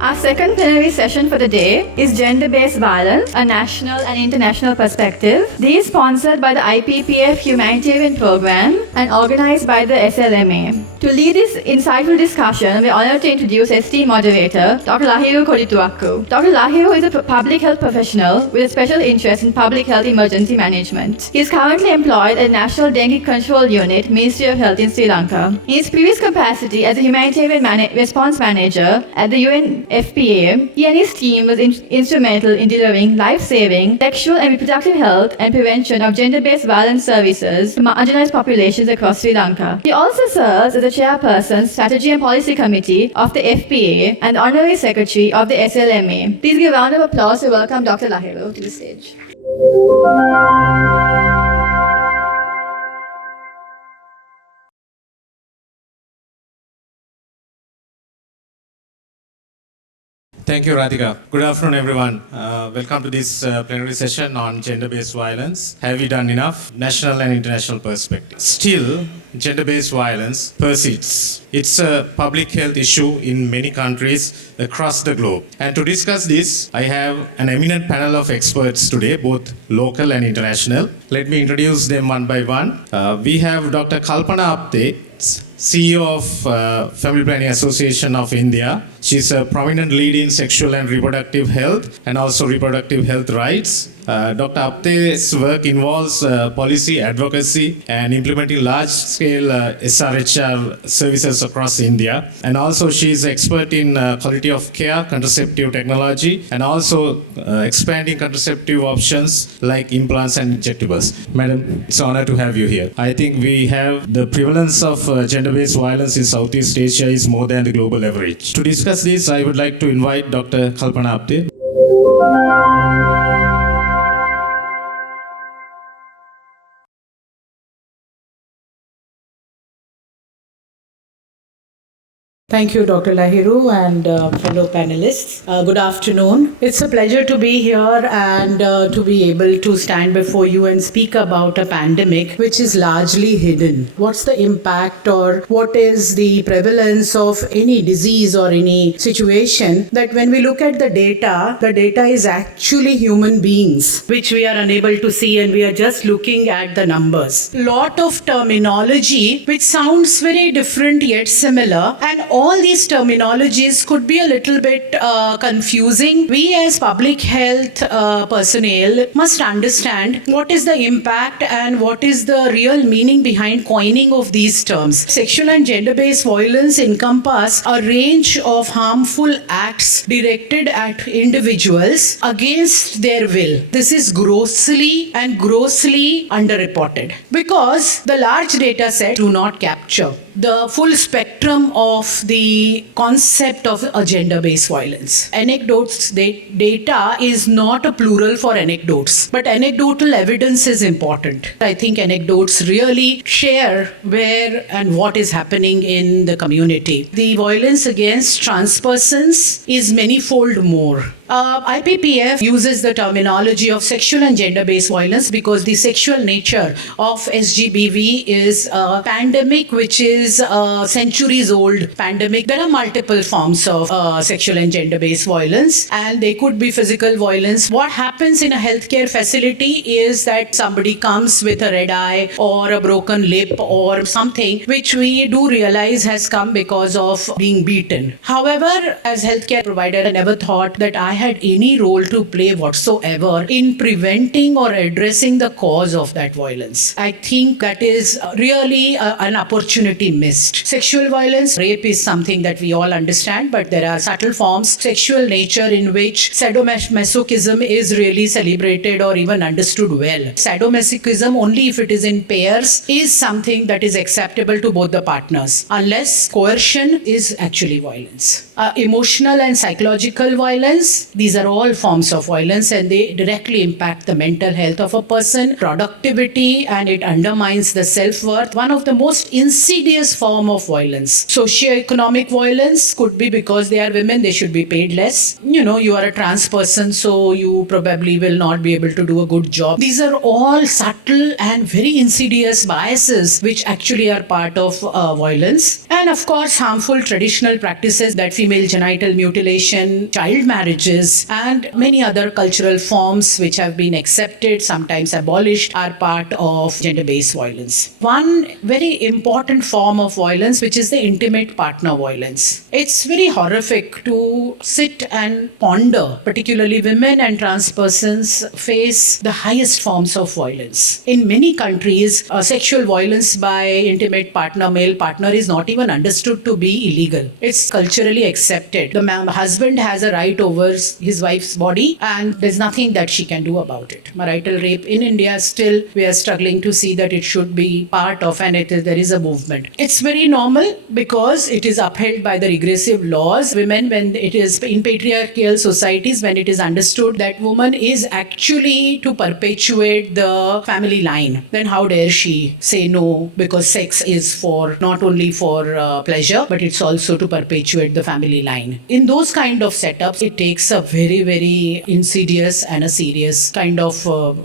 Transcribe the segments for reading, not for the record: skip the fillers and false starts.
Our second plenary session for the day is Gender-Based Violence, a National and International Perspective. This is sponsored by the IPPF Humanitarian Program and organized by the SLMA. To lead this insightful discussion, we are honored to introduce esteemed moderator, Dr. Lahiru Kodituaku. Dr. Lahiru is a public health professional with a special interest in public health emergency management. He is currently employed at the National Dengue Control Unit, Ministry of Health in Sri Lanka. In his previous capacity as a humanitarian response manager at the UNFPA, he and his team was instrumental in delivering life-saving sexual and reproductive health and prevention of gender-based violence services to marginalized populations across Sri Lanka. He also serves as the chairperson, Strategy and Policy Committee of the FPA and honorary secretary of the SLMA. Please give a round of applause to welcome Dr. Lahiru to the stage. Thank you, Radhika. Good afternoon, everyone. Welcome to this plenary session on gender-based violence. Have we done enough? National and international perspective. Still, gender-based violence persists. It's a public health issue in many countries across the globe. And to discuss this, I have an eminent panel of experts today, both local and international. Let me introduce them one by one. We have Dr. Kalpana Apte, CEO of Family Planning Association of India. She's a prominent lead in sexual and reproductive health and also reproductive health rights. Dr. Apte's work involves policy advocacy and implementing large-scale SRHR services across India. And also she's expert in quality of care, contraceptive technology, and also expanding contraceptive options like implants and injectables. Madam, it's an honor to have you here. I think we have the prevalence of gender-based violence in Southeast Asia is more than the global average. To discuss this, I would like to invite Dr. Kalpana Apte. Thank you, Dr. Lahiru and fellow panelists. Good afternoon. It's a pleasure to be here and to be able to stand before you and speak about a pandemic which is largely hidden. What's the impact or what is the prevalence of any disease or any situation that when we look at the data is actually human beings, which we are unable to see and we are just looking at the numbers. Lot of terminology which sounds very different yet similar, and all these terminologies could be a little bit confusing. We as public health personnel must understand what is the impact and what is the real meaning behind coining of these terms. Sexual and gender-based violence encompass a range of harmful acts directed at individuals against their will. This is grossly underreported because the large data set do not capture the full spectrum of the concept of a gender-based violence. Anecdotes, data is not a plural for anecdotes, but anecdotal evidence is important. I think anecdotes really share where and what is happening in the community. The violence against trans persons is manifold more. IPPF uses the terminology of sexual and gender-based violence because the sexual nature of SGBV is a pandemic which is a centuries-old pandemic. There are multiple forms of sexual and gender-based violence, and they could be physical violence. What happens in a healthcare facility is that somebody comes with a red eye or a broken lip or something which we do realize has come because of being beaten. However, as healthcare provider, I never thought that I had any role to play whatsoever in preventing or addressing the cause of that violence. I think that is really an opportunity missed. Sexual violence, rape is something that we all understand, but there are subtle forms, sexual nature in which sadomasochism is really celebrated or even understood well. Sadomasochism, only if it is in pairs, is something that is acceptable to both the partners, unless coercion is actually violence. Emotional and psychological violence These are all forms of violence, and they directly impact the mental health of a person, productivity, and it undermines the self-worth. One of the most insidious form of violence. Socioeconomic violence could be because they are women, they should be paid less. You are a trans person, so you probably will not be able to do a good job. These are all subtle and very insidious biases which actually are part of violence. And of course, harmful traditional practices that female genital mutilation, child marriages, and many other cultural forms which have been accepted, sometimes abolished, are part of gender-based violence. One very important form of violence, which is the intimate partner violence. It's very horrific to sit and ponder. Particularly women and trans persons face the highest forms of violence. In many countries, sexual violence by intimate partner, male partner, is not even understood to be illegal. It's culturally accepted. The husband has a right over his wife's body, and there's nothing that she can do about it. Marital rape in India, still we are struggling to see that it should be part of, and there is a movement. It's very normal because it is upheld by the regressive laws. Women, when it is in patriarchal societies, when it is understood that woman is actually to perpetuate the family line, then how dare she say no, because sex is for not only for pleasure, but it's also to perpetuate the family line. In those kind of setups, it takes a very, very insidious and a serious kind of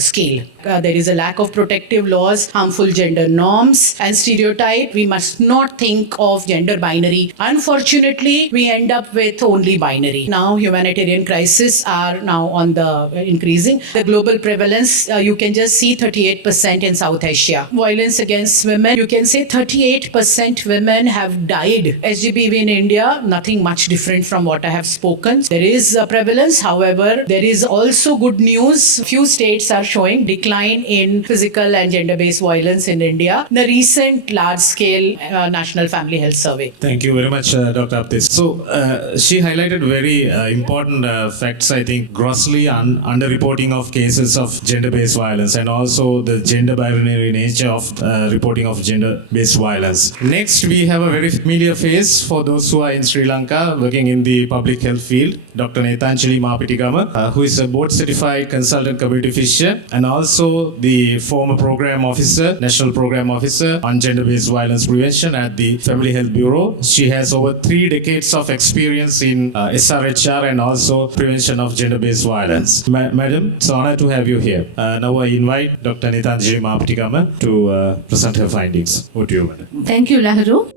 scale. There is a lack of protective laws, harmful gender norms, and stereotype. We must not think of gender binary. Unfortunately, we end up with only binary. Now, humanitarian crises are now on the increasing. The global prevalence, you can just see 38% in South Asia. Violence against women, you can say 38% women have died. SGBV in India, nothing much different from what I have spoken. There is a prevalence. However, there is also good news. Few states are showing decline in physical and gender-based violence in India. The recent large-scale National Family Health Survey. Thank you very much, Dr. Aptis. So, she highlighted very important facts, I think, grossly underreporting of cases of gender-based violence, and also the gender binary nature of reporting of gender-based violence. Next, we have a very familiar face for those who are in Sri Lanka working in the public health field, Dr. Netanjali Mapitigama, who is a board-certified consultant community physician and also the former program officer, national program officer on gender-based violence prevention at the Family Health Bureau. She has over 3 decades of experience in SRHR and also prevention of gender-based violence. Madam, it's an honor to have you here. Now I invite Dr. Netanjali Mapitigama to present her findings. Over to you, madam. Thank you, Lahiru.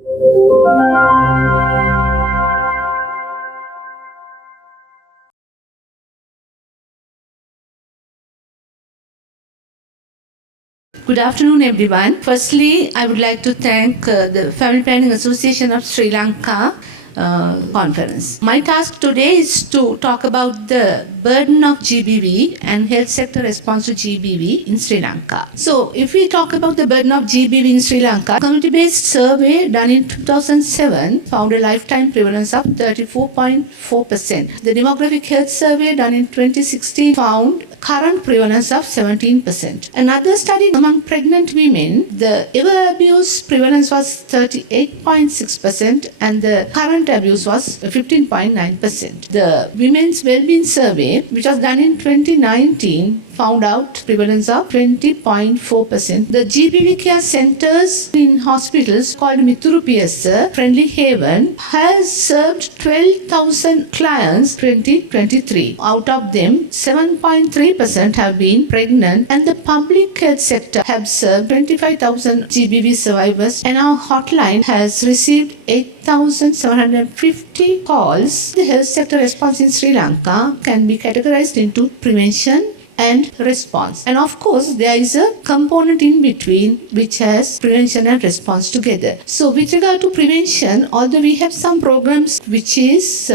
Good afternoon, everyone. Firstly, I would like to thank the Family Planning Association of Sri Lanka conference. My task today is to talk about the burden of GBV and health sector response to GBV in Sri Lanka. So, if we talk about the burden of GBV in Sri Lanka, community-based survey done in 2007 found a lifetime prevalence of 34.4%. The demographic health survey done in 2016 found current prevalence of 17%. Another study among pregnant women, the ever abuse prevalence was 38.6% and the current abuse was 15.9%. The Women's Wellbeing Survey, which was done in 2019, found out prevalence of 20.4%. The GBV care centers in hospitals called Mituru PS, Friendly Haven, has served 12,000 clients 2023. Out of them, 7.3% have been pregnant, and the public health sector have served 25,000 GBV survivors, and our hotline has received 8,750 calls. The health sector response in Sri Lanka can be categorized into prevention and response. And of course, there is a component in between which has prevention and response together. So with regard to prevention, although we have some programs which is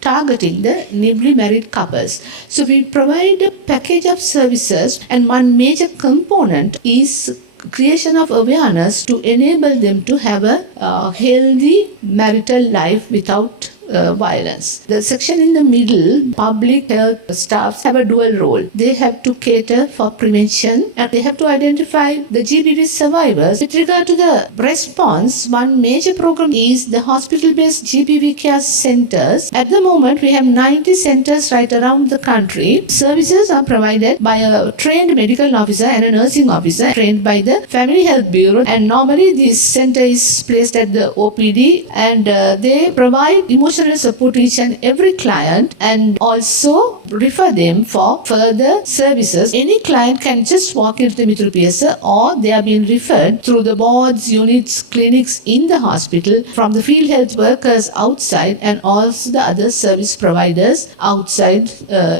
targeting the newly married couples. So we provide a package of services, and one major component is creation of awareness to enable them to have a healthy marital life without violence. The section in the middle, public health staffs have a dual role. They have to cater for prevention and they have to identify the GBV survivors. With regard to the response, one major program is the hospital-based GBV care centers. At the moment, we have 90 centers right around the country. Services are provided by a trained medical officer and a nursing officer trained by the Family Health Bureau, and normally this center is placed at the OPD, and they provide emotional support to each and every client and also refer them for further services. Any client can just walk into the Mitru PSA, or they are being referred through the boards, units, clinics in the hospital from the field health workers outside and also the other service providers outside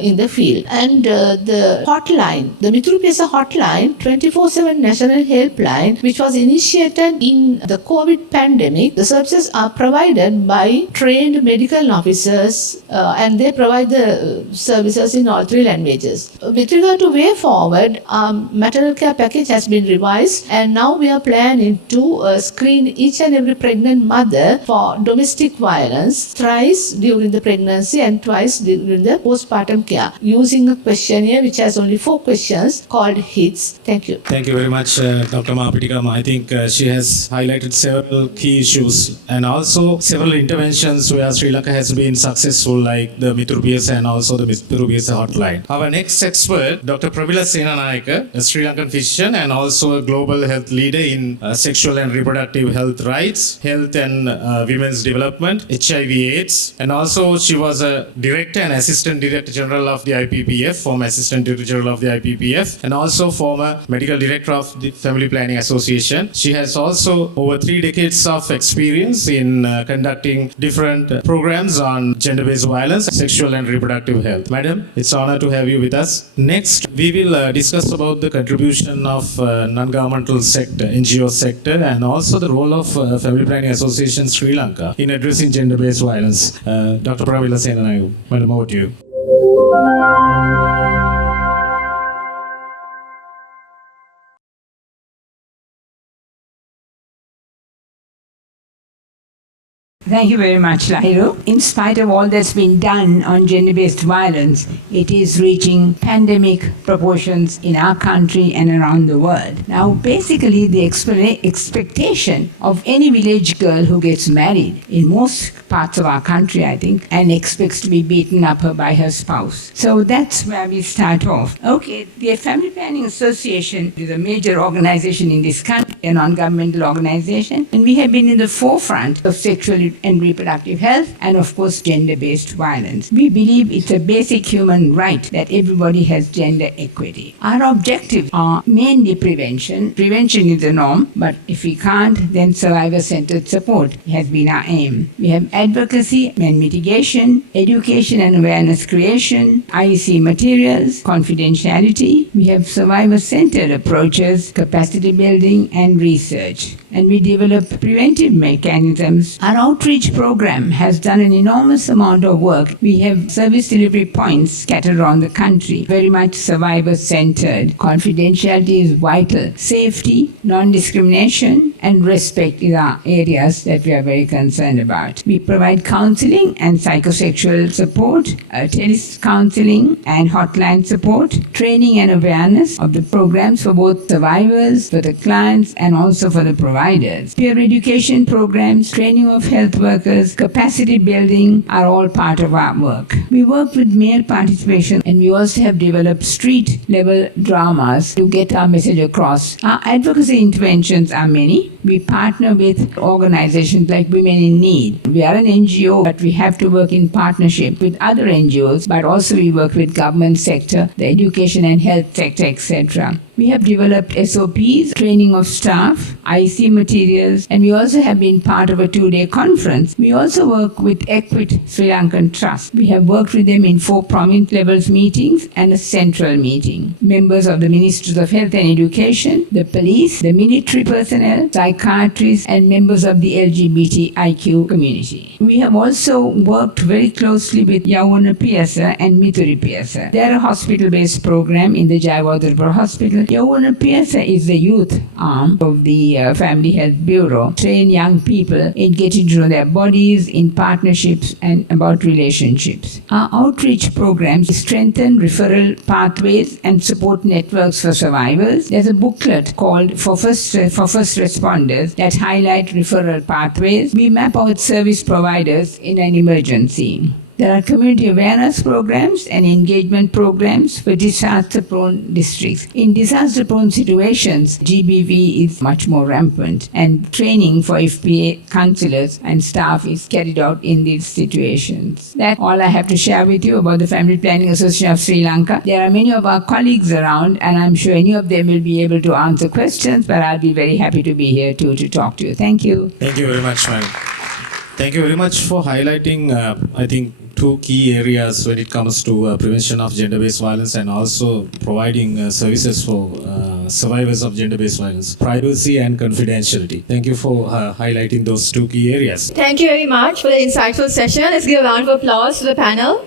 in the field. And the hotline, the Mitru PSA hotline, 24/7 national helpline, which was initiated in the COVID pandemic. The services are provided by trained medical officers and they provide the services in all three languages. With regard to way forward, maternal care package has been revised, and now we are planning to screen each and every pregnant mother for domestic violence thrice during the pregnancy and twice during the postpartum care using a questionnaire which has only 4 questions called HITS. Thank you. Thank you very much, Dr. Mahapitikam. I think she has highlighted several key issues and also several interventions where Sri Lanka has been successful, like the Mitru PSA and also the Mitru PSA hotline. Our next expert, Dr. Prabila Senanayaka, a Sri Lankan physician and also a global health leader in sexual and reproductive health rights, health and women's development, HIV/AIDS, and also she was a director and assistant director general of the IPPF, former assistant director general of the IPPF, and also former medical director of the Family Planning Association. She has also over 3 decades of experience in conducting different programs on gender-based violence, sexual and reproductive health. Madam, it's an honor to have you with us. Next, we will discuss about the contribution of non-governmental sector, NGO sector, and also the role of Family Planning Association Sri Lanka in addressing gender-based violence. Dr. Prabila Senanayaka, Madam, over to you. Thank you very much, Lahiru. In spite of all that's been done on gender-based violence, it is reaching pandemic proportions in our country and around the world. Now, basically, the expectation of any village girl who gets married in most parts of our country, I think, and expects to be beaten up by her spouse. So that's where we start off. Okay, the Family Planning Association is a major organization in this country, a non-governmental organization, and we have been in the forefront of sexual and reproductive health and, of course, gender-based violence. We believe it's a basic human right that everybody has gender equity. Our objectives are mainly prevention. Prevention is the norm, but if we can't, then survivor-centered support has been our aim. We have advocacy and mitigation, education and awareness creation, IEC materials, confidentiality. We have survivor-centered approaches, capacity building, and research. And we develop preventive mechanisms. Our outreach program has done an enormous amount of work. We have service delivery points scattered around the country, very much survivor-centered. Confidentiality is vital. Safety, non-discrimination, and respect are our areas that we are very concerned about. We provide counseling and psychosexual support, telecounseling and hotline support, training and awareness of the programs for both survivors, for the clients, and also for the providers. Peer education programs, training of health workers, capacity building are all part of our work. We work with male participation, and we also have developed street-level dramas to get our message across. Our advocacy interventions are many. We partner with organizations like Women in Need. We are an NGO, but we have to work in partnership with other NGOs, but also we work with government sector, the education and health sector, etc. We have developed SOPs, training of staff, IC materials, and we also have been part of a 2-day conference. We also work with Equit Sri Lankan Trust. We have worked with them in 4 province levels meetings and a central meeting. Members of the Ministries of Health and Education, the police, the military personnel, psychiatrists, and members of the LGBTIQ community. We have also worked very closely with Yawana PSA and Mituri PSA. They are a hospital-based program in the Jayawardhapura Hospital Yavana PSA is the youth arm of the Family Health Bureau. Train young people in getting to know their bodies, in partnerships, and about relationships. Our outreach programs strengthen referral pathways and support networks for survivors. There's a booklet called For First Responders that highlight referral pathways. We map out service providers in an emergency. There are community awareness programs and engagement programs for disaster-prone districts. In disaster-prone situations, GBV is much more rampant, and training for FPA counsellors and staff is carried out in these situations. That's all I have to share with you about the Family Planning Association of Sri Lanka. There are many of our colleagues around, and I'm sure any of them will be able to answer questions, but I'll be very happy to be here too to talk to you. Thank you. Thank you very much, ma'am. Thank you very much for highlighting, I think, two key areas when it comes to prevention of gender-based violence and also providing services for survivors of gender-based violence, privacy and confidentiality. Thank you for highlighting those two key areas. Thank you very much for the insightful session. Let's give a round of applause to the panel.